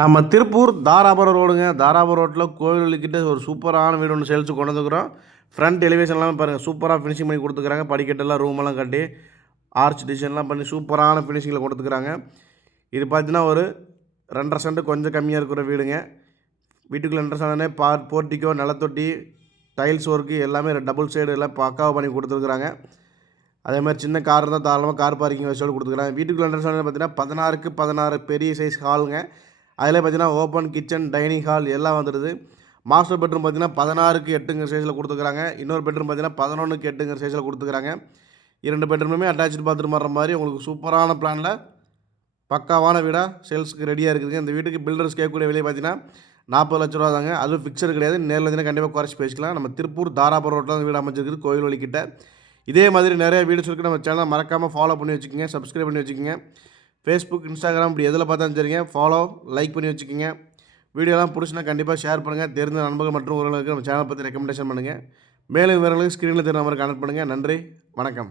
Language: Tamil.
நம்ம திருப்பூர் தாராபுரம் ரோடுங்க. தாராபுரம் ரோட்டில் கோவில்கிட்ட ஒரு சூப்பரான வீடு ஒன்று சேல்ஸுக்கு கொண்டு வந்துக்கிறோம். ஃப்ரண்ட் எலிவேஷன்லாம் பாருங்கள், சூப்பராக ஃபினிஷிங் பண்ணி கொடுத்துக்கிறாங்க. படிக்கட்டெல்லாம் ரூமெல்லாம் கட்டி ஆர்ச் டிசைன்லாம் பண்ணி சூப்பரான ஃபினிஷிங்கில் கொடுத்துக்கிறாங்க. இது பார்த்தீங்கன்னா ஒரு 2.5 சென்ட் கொஞ்சம் கம்மியாக இருக்கிற வீடுங்க. வீட்டுக்குள்ள 2.5 சென்ட் போர்ட்டிக்கோ, நிலத்தொட்டி, டைல்ஸ் ஒர்க்கு எல்லாமே டபுள் சைடு எல்லாம் பக்காவாக பண்ணி கொடுத்துருக்குறாங்க. அதே மாதிரி சின்ன கார் இருந்தால் தாராளமாக கார் பார்க்கிங் வசதியோடு கொடுத்துருக்குறாங்க. வீட்டுக்குள்ள 2.5 சென்ட் பார்த்தீங்கன்னா 16க்கு 16 பெரிய சைஸ் ஹாலுங்க. அதில் பார்த்தீங்கன்னா ஓப்பன் கிச்சன், டைனிங் ஹால் எல்லாம் வந்துடுது. மாஸ்டர் பெட்ரூம் பார்த்தீங்கன்னா 16க்கு 8ங்கிற சைஸில் கொடுத்துக்கிறாங்க. இன்னொரு பெட்ரூம் பார்த்தீங்கன்னா 11க்கு 8ங்கிற சைஸில் கொடுத்துக்கிறாங்க. 2 பெட்ரூமுமே அட்டாச்சு பாத்ரூம் வர்ற மாதிரி உங்களுக்கு சூப்பரான பிளானில் பக்காவான வீடாக சேல்ஸுக்கு ரெடியாக இருக்குதுங்க. இந்த வீட்டுக்கு பில்டர்ஸ் கேட்கக்கூடிய விலை பார்த்தீங்கன்னா 40 லட்ச ரூபா தாங்க. அதுவும் ஃபிக்ஸர் கிடையாது. நேரில் வந்து கண்டிப்பாக குறைச்சி பேசிக்கலாம். நம்ம திருப்பூர் தாராபுரம் ரோட்டில் வந்து வீடு அமைச்சிருக்குது, கோயில் வழிக்கிட்ட. இதே மாதிரி நிறைய வீடியோஸ் இருக்குது. நம்ம சேனலை மறக்காமல் ஃபாலோ பண்ணி வச்சுக்கோங்க, சப்ஸ்கிரைப் பண்ணி வச்சுக்கோங்க. ஃபேஸ்புக், இன்ஸ்டாகிராம் இப்படி எதில் பார்த்தாலும் சரிங்க, ஃபாலோ, லைக் பண்ணி வச்சுக்கோங்க. வீடியோலாம் பிடிச்சினா கண்டிப்பாக ஷேர் பண்ணுங்கள். தெரிந்த நண்பர்கள் மற்றும் உறவுகளுக்கு நம்ம சேனல் பற்றி ரெக்கமெண்டேஷன் பண்ணுங்கள். மேலும் விவரங்களுக்கு ஸ்க்ரீனில் தெரிந்த நம்பருக்கு கனெக்ட் பண்ணுங்கள். நன்றி, வணக்கம்.